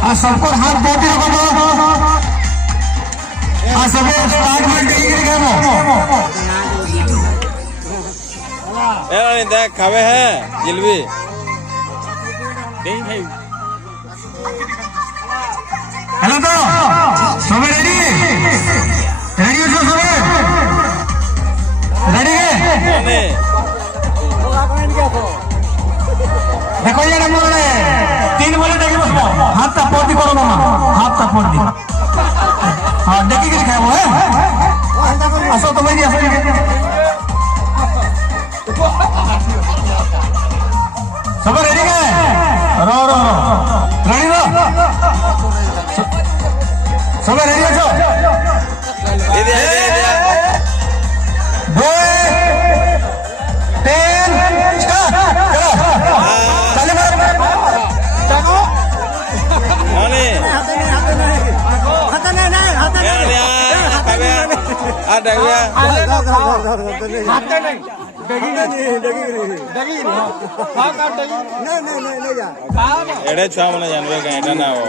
आ सबको हाथ देते हो आ सबको स्टार्ट में देंगे गानो ए देख खावे है जिलबी नहीं भाई हेलो तो सब रेडी रेडी हो सब रेडी है देखो ये बोले 3 बोले देखिए बस हाथ तक पोती करो ना हाथ तक पोती हाँ देखिए क्या खाए वो है असो तो मेरी असो सब रेडी है रो रो रेडी रो सब रेडी हो दे ada ya एड़े छुआ मन जानवे का एटा ना हो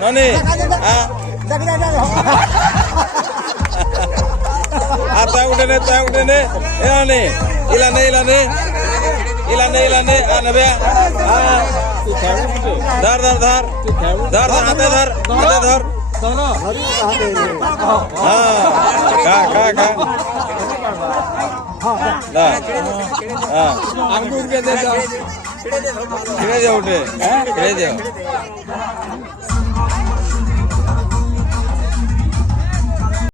ननी आता उठे ने ननी इलाने आनबे धर हाथे धर हाँ का हाँ उठे